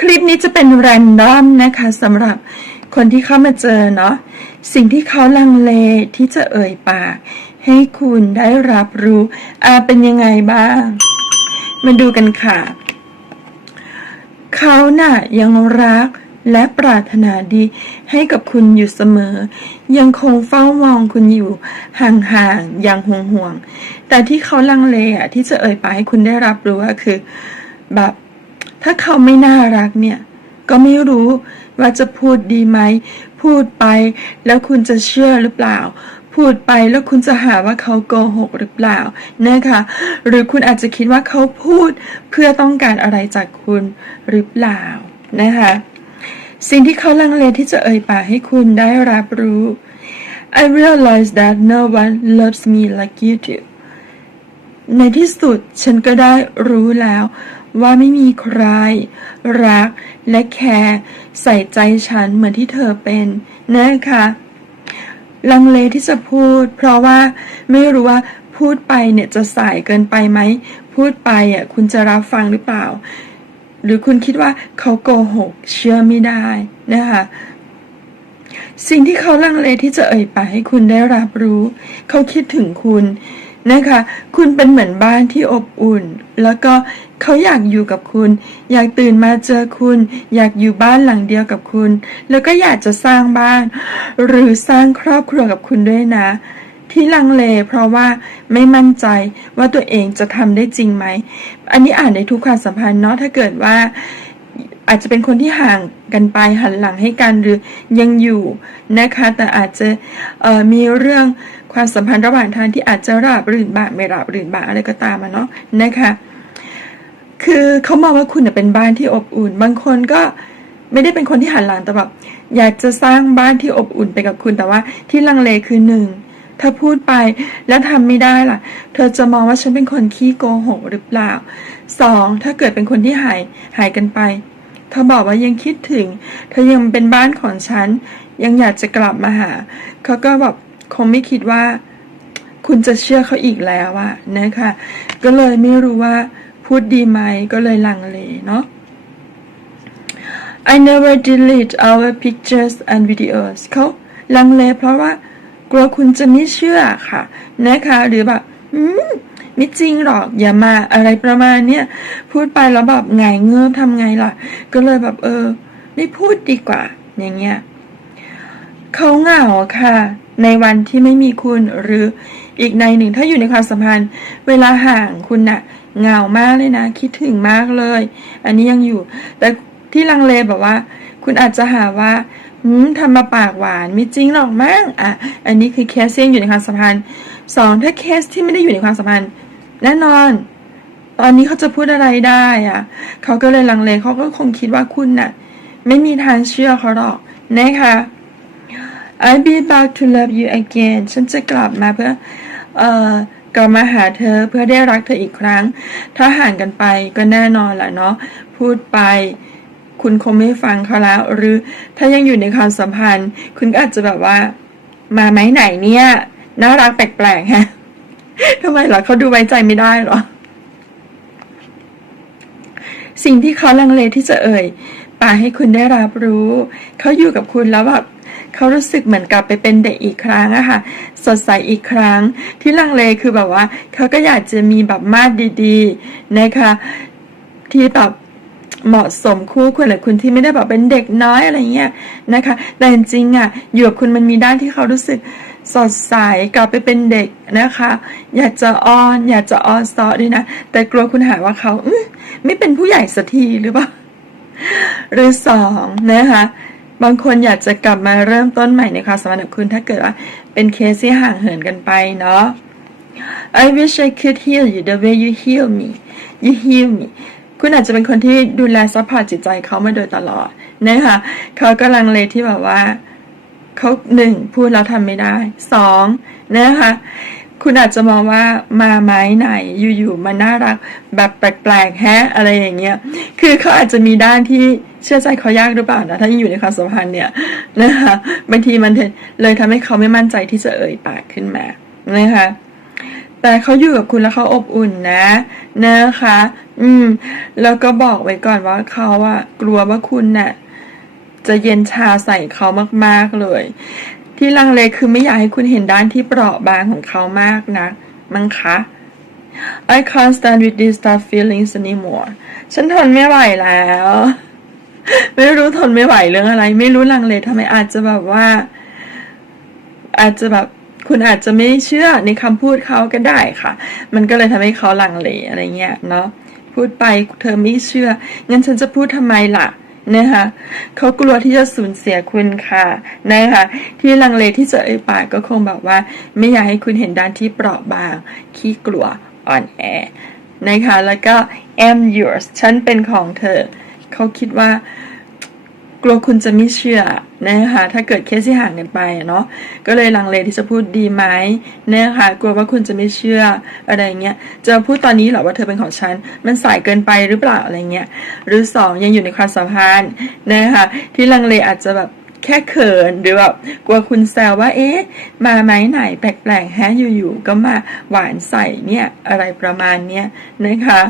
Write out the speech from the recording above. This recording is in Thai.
คลิปนี้จะเป็นแรนดอมนะคะสำหรับคนที่เข้ามาเจอเนาะสิ่งที่เขาลังเลที่จะเอ่ยปาก ให้คุณได้รับรู้อาเป็นยังไงบ้าง มาดูกันค่ะ เขาน่ะยังรักและปรารถนาดีให้กับคุณอยู่เสมอ ยังคงเฝ้ามองคุณอยู่ห่างๆอย่างห่วงๆแต่ที่เขาลังเลอะที่จะเอ่ยปากให้คุณได้รับรู้ก็คือ แบบ ถ้าเขาไม่น่ารักเนี่ย ก็ไม่รู้ว่าจะพูดดีไหม พูดไปแล้วคุณจะเชื่อหรือเปล่า พูดไปแล้วคุณจะหาว่าเขาโกหกหรือเปล่านะคะหรือคุณอาจจะคิดว่าเขาพูดเพื่อต้องการอะไรจากคุณหรือเปล่านะคะสิ่งที่เขาลังเลที่จะเอ่ยปากให้คุณได้รับรู้ I realize that no one loves me like you do ในที่สุดฉันก็ได้รู้แล้ว ว่าไม่มีใคร รักและแคร์ใส่ใจฉันเหมือนที่เธอเป็นนะคะลังเลที่จะพูด เพราะว่าไม่รู้ว่าพูดไปเนี่ยจะสายเกินไปไหม พูดไปอะคุณจะรับฟังหรือเปล่า หรือคุณคิดว่าเขาโกหก เชื่อไม่ได้นะคะสิ่งที่เขาลังเลที่จะเอ่ยปากให้คุณได้รับรู้ เขาคิดถึงคุณ นะคะ คุณเป็นเหมือนบ้านที่อบอุ่น แล้วก็เขาอยากอยู่กับคุณ อยากตื่นมาเจอคุณ อยากอยู่บ้านหลังเดียวกับคุณ แล้วก็อยากจะสร้างบ้าน หรือสร้างครอบครัวกับคุณด้วยนะ ที่ลังเลเพราะว่าไม่มั่นใจว่าตัวเองจะทำได้จริงไหม อันนี้อ่านในทุกความสัมพันธ์เนาะถ้าเกิดว่าอาจจะเป็นคนที่ห่างกันไปหันหลังให้กันหรือยังอยู่นะคะ แต่อาจจะมีเรื่อง ความสัมพันธ์ระหว่างทางที่อาจจะราบรื่นบ้างไม่ราบรื่นบ้างอะไรก็ตามมาเนาะนะคะ คือเขามองว่าคุณเป็นบ้านที่อบอุ่น บางคนก็ไม่ได้เป็นคนที่หันหลังแต่แบบอยากจะสร้างบ้านที่อบอุ่นไปกับคุณแต่ว่าที่ลังเลคือหนึ่งถ้าพูดไปแล้วทำไม่ได้ล่ะ เธอจะมองว่าฉันเป็นคนขี้โกหกหรือเปล่าสองถ้าเกิดเป็นคนที่หายหายกันไป เธอบอกว่ายังคิดถึง เธอยังเป็นบ้านของฉัน ยังอยากจะกลับมาหา เขาก็แบบ คงไม่คิดว่า คุณจะเชื่อเขาอีกแล้วอะนะคะ ก็เลยไม่รู้ว่าพูดดีไหมก็เลยลังเลเนาะ I never delete our pictures and videos เขาลังเลเพราะว่ากลัวคุณจะไม่เชื่อค่ะ นะคะ หรือแบบอืมไม่จริงหรอกอย่ามาอะไรประมาณเนี้ยพูดไปแล้วแบบไงเงือบทำไงล่ะ ก็เลยแบบเออ ไม่พูดดีกว่า อย่างเงี้ยเขาเหงาค่ะ ในวันที่ไม่มีคุณหรืออีกในหนึ่งถ้าอยู่ในความสัมพันธ์ เวลาห่างคุณน่ะเหงามากเลยนะ คิดถึงมากเลย อันนี้ยังอยู่ แต่ที่ลังเลแบบว่า คุณอาจจะหาว่าหืมทำมาปากหวานไม่จริงหรอกมั้งอะ อันนี้คือเคสที่ยังอยู่ในความสัมพันธ์สองถ้าเคสที่ไม่ได้อยู่ในความสัมพันธ์แน่นอน ตอนนี้เขาจะพูดอะไรได้อะเขาก็เลยลังเลเขาก็คงคิดว่าคุณน่ะ ไม่มีทางเชื่อเขาหรอกนะคะ I'll be back to love you again ฉันจะกลับมาเพื่อเอ่อกลับมาหาเธอเพื่อได้รักเธออีกครั้ง ถ้าห่างกันไปก็แน่นอนแหละเนาะ พูดไปคุณคงไม่ฟังเขาแล้ว หรือถ้ายังอยู่ในความสัมพันธ์ คุณก็อาจจะแบบว่า มาไหมไหนเนี่ย น่ารักแปลกๆฮะทำไมเหรอเขาดูไว้ใจไม่ได้เหรอ สิ่งที่เขาลังเลที่จะเอ่ยป่าให้คุณได้รับรู้ เขาอยู่กับคุณแล้วแบบ เขารู้สึกเหมือนกลับไปเป็นเด็กอีกครั้งอะค่ะ สดใสอีกครั้ง ที่ลังเลคือแบบว่า เขาก็อยากจะมีแบบมาดดีๆนะคะที่แบบเหมาะสมคู่ควรกับคุณที่ไม่ได้แบบเป็นเด็กน้อยอะไรเงี้ยนะคะ แต่จริงๆอะอยู่กับคุณมันมีด้านที่เขารู้สึกสดใสกลับไปเป็นเด็กนะคะ อยากจะอ้อนอยากจะอ้อนซอด้วยนะ แต่กลัวคุณหาว่าเขาไม่เป็นผู้ใหญ่สักทีหรือเปล่าหรือสองนะคะ บางคนอยากจะกลับมาเริ่มต้นใหม่ในความสัมพันธ์กับคุณถ้าเกิดว่าเป็นเคสที่ห่างเหินกันไปเนาะ I wish I could heal you the way you heal me you heal me คุณอาจจะเป็นคนที่ดูแลซัพพอร์ตจิตใจเขามาโดยตลอดนะคะเขากำลังเลที่แบบว่าเขาหนึ่งพูดแล้วทำไม่ได้สองนะคะ คุณอาจจะมองว่ามาไม้ไหนอยู่ๆมาน่ารักแบบแปลกๆแฮะอะไรอย่างเงี้ยคือเขาอาจจะมีด้านที่เชื่อใจเขายากหรือเปล่านะถ้ายังอยู่ในความสัมพันธ์เนี่ยนะคะบางทีมันเลยทำให้เขาไม่มั่นใจที่จะเอ่ยปากขึ้นมานะคะแต่เขาอยู่กับคุณแล้วเขาอบอุ่นนะนะคะ อืม แล้วก็บอกไว้ก่อนว่าเขาอะกลัวว่าคุณเน่ะจะเย็นชาใส่เขามากๆเลย ที่ลังเลคือไม่อยากให้คุณเห็นด้านที่เปราะบางของเขามากนะมั้งคะ I can't stand with these tough feelings anymore ฉันทนไม่ไหวแล้ว ไม่รู้ทนไม่ไหวเรื่องอะไร ไม่รู้ลังเลทำไมอาจจะแบบว่า อาจจะแบบคุณอาจจะไม่เชื่อในคำพูดเขาก็ได้ค่ะ มันก็เลยทำให้เขาลังเลอะไรเงี้ยเนาะพูดไปเธอไม่เชื่องั้นฉันจะพูดทำไมล่ะ นะคะเขากลัวที่จะสูญเสียคุณค่ะนะคะที่ลังเลที่จะเอ่ยปากก็คงแบบว่า ไม่อยากให้คุณเห็นด้านที่เปราะบางขี้กลัวอ่อนแอนะคะแล้วก็ am yours ฉันเป็นของเธอ เขาคิดว่ากลัวคุณจะไม่เชื่อ นะคะถ้าเกิดเคสที่ห่างกันไปเนาะก็เลยลังเลที่จะพูดดีไหมนะคะกลัวว่าคุณจะไม่เชื่ออะไรเงี้ยจะพูดตอนนี้หรอว่าเธอเป็นของฉัน มันสายเกินไปหรือเปล่าอะไรเงี้ยหรือสองยังอยู่ในความสัมพันธ์นะคะที่ลังเลอาจจะแบบแค่เขินหรือแบบกลัวคุณแซวว่าเอ๊ะ มาไหมไหนแปลกๆแฮะอยู่ๆก็มาหวานใส่เนี่ยอะไรประมาณเนี้ยนะคะ